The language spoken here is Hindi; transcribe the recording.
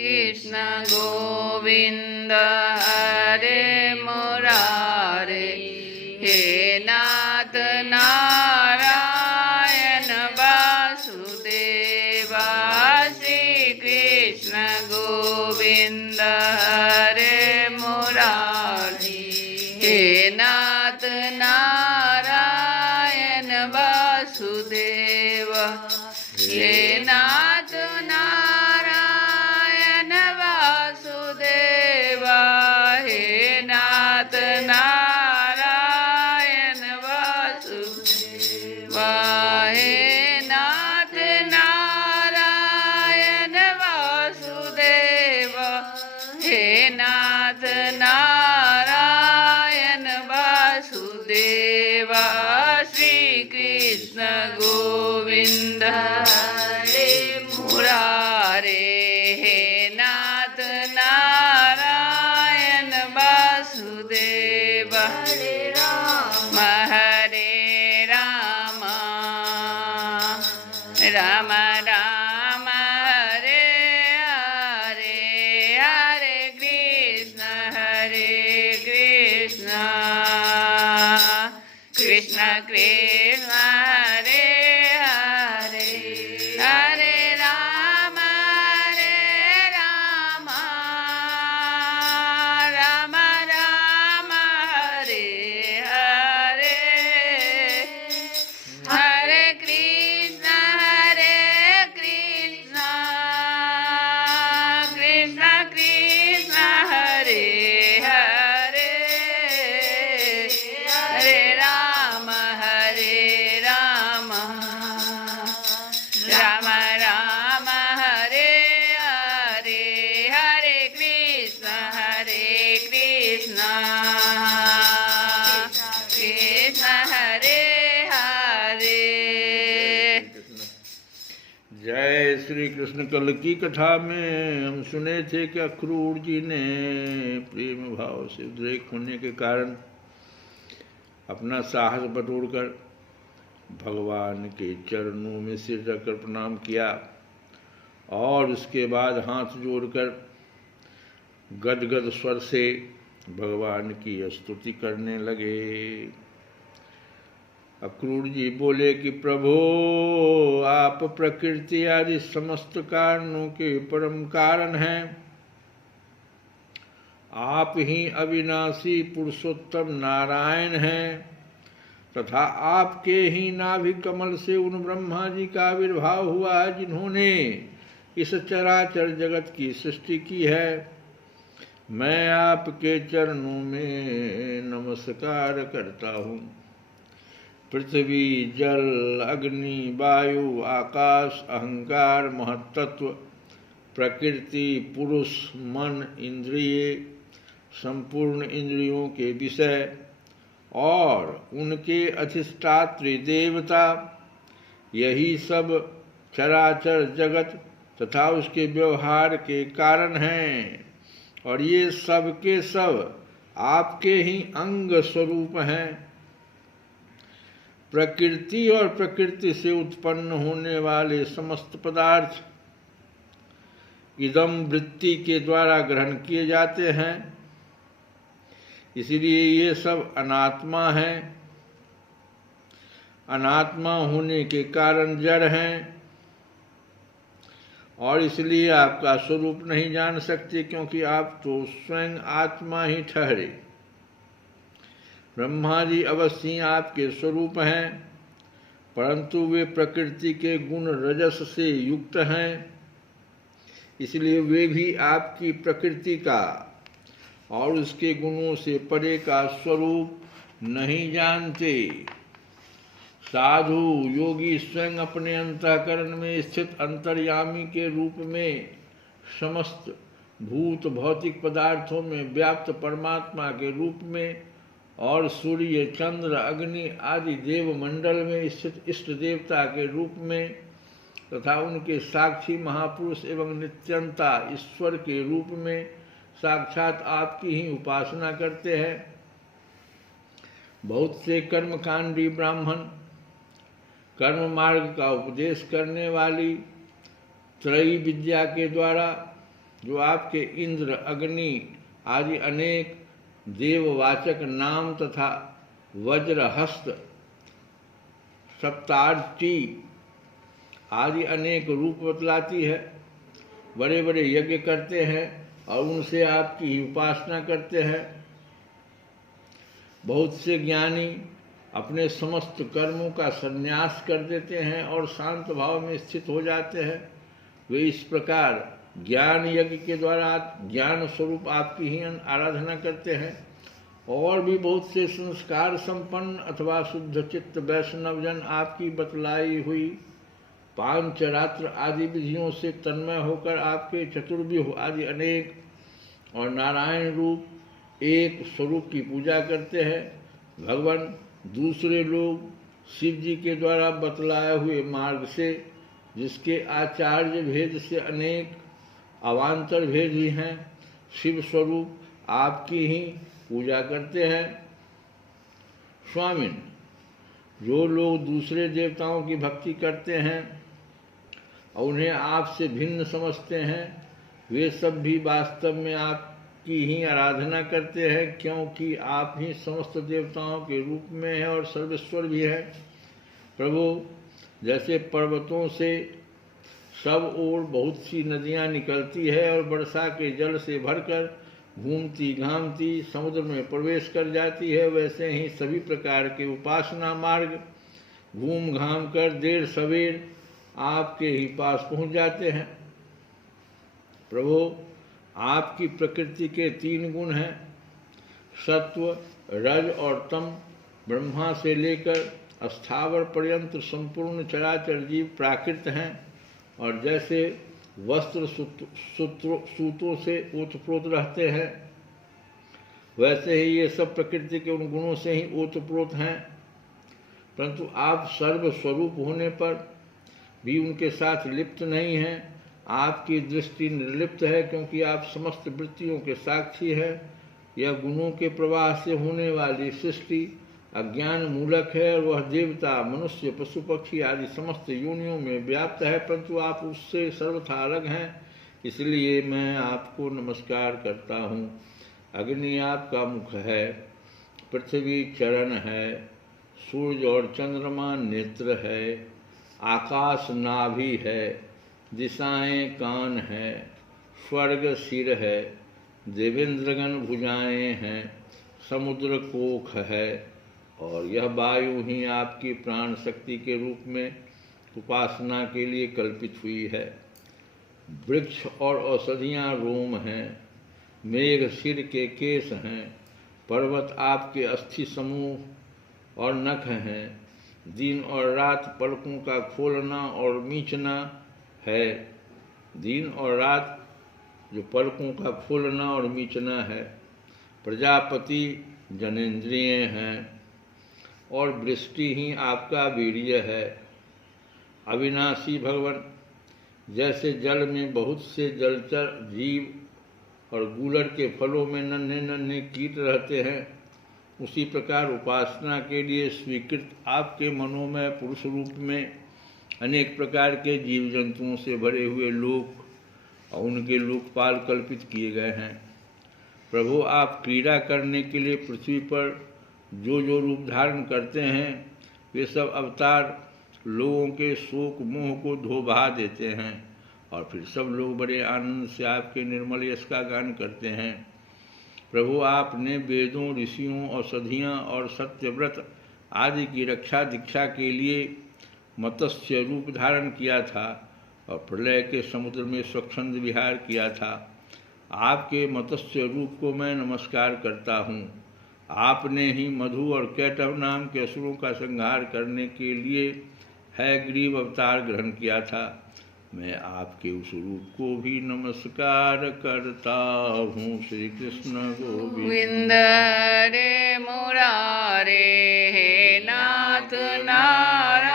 कृष्ण गोविंद हरे मुरारे, हे नाथ नारायण वासुदेवा। श्री कृष्ण गोविंद हरे मुरारे, हे नाथ नारायण वासुदेवा। हे नाथ नारायण वासुदेवा, हे नाथ नारायण वासुदेवा, हे नाथ नारायण वासुदेवा, हे नाथ नारायण वासुदेवा। श्री कृष्ण गोविंद हरे मुरारे, हे नाथ नारायण वासुदेवा। हरे राम राम राम हरे हरे, हरे कृष्ण कृष्ण कृष्ण हरे हरे, हरे राम राम राम हरे हरे, हरे कृष्ण कृष्ण कृष्ण हरे हरे, हरे राम राम राम हरे हरे, हरे कृष्ण कृष्ण हरे हरे। जय श्री कृष्ण। कल की कथा में हम सुने थे कि अक्रूर जी ने प्रेम भाव से उद्रेक होने के कारण अपना साहस बटोरकर भगवान के चरणों में सिर रखकर प्रणाम किया और उसके बाद हाथ जोड़कर गदगद स्वर से भगवान की स्तुति करने लगे। अक्रूर जी बोले कि प्रभो, आप प्रकृति आदि समस्त कारणों के परम कारण हैं। आप ही अविनाशी पुरुषोत्तम नारायण हैं तथा आपके ही नाभि कमल से उन ब्रह्मा जी का आविर्भाव हुआ है जिन्होंने इस चराचर जगत की सृष्टि की है। मैं आपके चरणों में नमस्कार करता हूँ। पृथ्वी, जल, अग्नि, वायु, आकाश, अहंकार, महत्त्व, प्रकृति, पुरुष, मन, इंद्रिय, संपूर्ण इंद्रियों के विषय और उनके अधिष्ठात्री देवता, यही सब चराचर जगत तथा उसके व्यवहार के कारण हैं और ये सब के सब आपके ही अंग स्वरूप हैं। प्रकृति और प्रकृति से उत्पन्न होने वाले समस्त पदार्थ इदम वृत्ति के द्वारा ग्रहण किए जाते हैं, इसलिए ये सब अनात्मा हैं। अनात्मा होने के कारण जड़ हैं और इसलिए आपका स्वरूप नहीं जान सकते, क्योंकि आप तो स्वयं आत्मा ही ठहरे। ब्रह्मा जी अवश्य ही आपके स्वरूप हैं, परंतु वे प्रकृति के गुण रजस से युक्त हैं, इसलिए वे भी आपकी प्रकृति का और उसके गुणों से परे का स्वरूप नहीं जानते। साधु योगी स्वयं अपने अंतःकरण में स्थित अंतर्यामी के रूप में समस्त भूत भौतिक पदार्थों में व्याप्त परमात्मा के रूप में और सूर्य, चंद्र, अग्नि आदि देव मंडल में स्थित इष्ट देवता के रूप में तथा उनके साक्षी महापुरुष एवं नित्यंता ईश्वर के रूप में साक्षात आपकी ही उपासना करते हैं। बहुत से कर्मकांडी ब्राह्मण कर्म मार्ग का उपदेश करने वाली त्रयी विद्या के द्वारा जो आपके इंद्र, अग्नि आदि अनेक देववाचक नाम तथा वज्रहस्त, सप्तार्ची आदि अनेक रूप बतलाती है। बड़े बड़े यज्ञ करते हैं और उनसे आपकी ही उपासना करते हैं। बहुत से ज्ञानी अपने समस्त कर्मों का संन्यास कर देते हैं और शांत भाव में स्थित हो जाते हैं। वे इस प्रकार ज्ञान यज्ञ के द्वारा ज्ञान स्वरूप आपकी ही आराधना करते हैं। और भी बहुत से संस्कार संपन्न अथवा शुद्ध चित्त वैष्णवजन आपकी बतलाई हुई पांचरात्र आदि विधियों से तन्मय होकर आपके चतुर्व्यूह आदि अनेक और नारायण रूप एक स्वरूप की पूजा करते हैं। भगवान दूसरे लोग शिव जी के द्वारा बतलाए हुए मार्ग से, जिसके आचार्य भेद से अनेक अवान्तर भेद ही हैं, शिव स्वरूप आपकी ही पूजा करते हैं। स्वामिन, जो लोग दूसरे देवताओं की भक्ति करते हैं और उन्हें आपसे भिन्न समझते हैं, वे सब भी वास्तव में आपकी ही आराधना करते हैं, क्योंकि आप ही समस्त देवताओं के रूप में हैं और सर्वेश्वर भी हैं। प्रभु, जैसे पर्वतों से सब ओर बहुत सी नदियाँ निकलती है और वर्षा के जल से भरकर घूमती घामती समुद्र में प्रवेश कर जाती है, वैसे ही सभी प्रकार के उपासना मार्ग घूम घाम कर देर सवेर आपके ही पास पहुंच जाते हैं। प्रभु, आपकी प्रकृति के 3 गुण हैं, सत्व, रज और तम। ब्रह्मा से लेकर स्थावर पर्यंत संपूर्ण चराचर जीव प्राकृत हैं, और जैसे वस्त्र सूतों से ओतप्रोत रहते हैं, वैसे ही ये सब प्रकृति के उन गुणों से ही ओतप्रोत हैं। परंतु आप सर्वस्वरूप होने पर भी उनके साथ लिप्त नहीं हैं। आपकी दृष्टि निर्लिप्त है, क्योंकि आप समस्त वृत्तियों के साक्षी हैं। यह गुणों के प्रवाह से होने वाली सृष्टि अज्ञान मूलक है, और वह देवता, मनुष्य, पशु पक्षी आदि समस्त योनियों में व्याप्त है, परंतु आप उससे सर्वथा अलग हैं। इसलिए मैं आपको नमस्कार करता हूँ। अग्नि आपका मुख है, पृथ्वी चरण है, सूर्य और चंद्रमा नेत्र है, आकाश नाभि है, दिशाएं कान है, स्वर्ग सिर है, देवेंद्रगण भुजाएं हैं, समुद्र कोख है, और यह वायु ही आपकी प्राण शक्ति के रूप में उपासना के लिए कल्पित हुई है। वृक्ष और औषधियाँ रोम हैं, मेघ सिर के केश हैं, पर्वत आपके अस्थि समूह और नख हैं, दिन और रात पलकों का खोलना और मीचना है। दिन और रात जो पलकों का खोलना और मीचना है। प्रजापति जनेंद्रिय हैं, और वृष्टि ही आपका वीर्य है। अविनाशी भगवान, जैसे जल में बहुत से जलचर जीव और गूलर के फलों में नन्हे नन्हे कीट रहते हैं, उसी प्रकार उपासना के लिए स्वीकृत आपके मनोमय पुरुष रूप में अनेक प्रकार के जीव जंतुओं से भरे हुए लोक और उनके लोकपाल कल्पित किए गए हैं। प्रभु, आप क्रीड़ा करने के लिए पृथ्वी पर जो जो रूप धारण करते हैं, वे सब अवतार लोगों के शोक मोह को धो बहा देते हैं, और फिर सब लोग बड़े आनंद से आपके निर्मल यश का गान करते हैं। प्रभु, आपने वेदों, ऋषियों, औषधियाँ और सत्यव्रत आदि की रक्षा दीक्षा के लिए मत्स्य रूप धारण किया था और प्रलय के समुद्र में स्वच्छंद विहार किया था। आपके मत्स्य रूप को मैं नमस्कार करता हूँ। आपने ही मधु और कैटव नाम के असुरों का संहार करने के लिए हयग्रीव अवतार ग्रहण किया था। मैं आपके उस रूप को भी नमस्कार करता हूँ। श्री कृष्ण गोविंद रे मुरारे, हे नाथ नारायण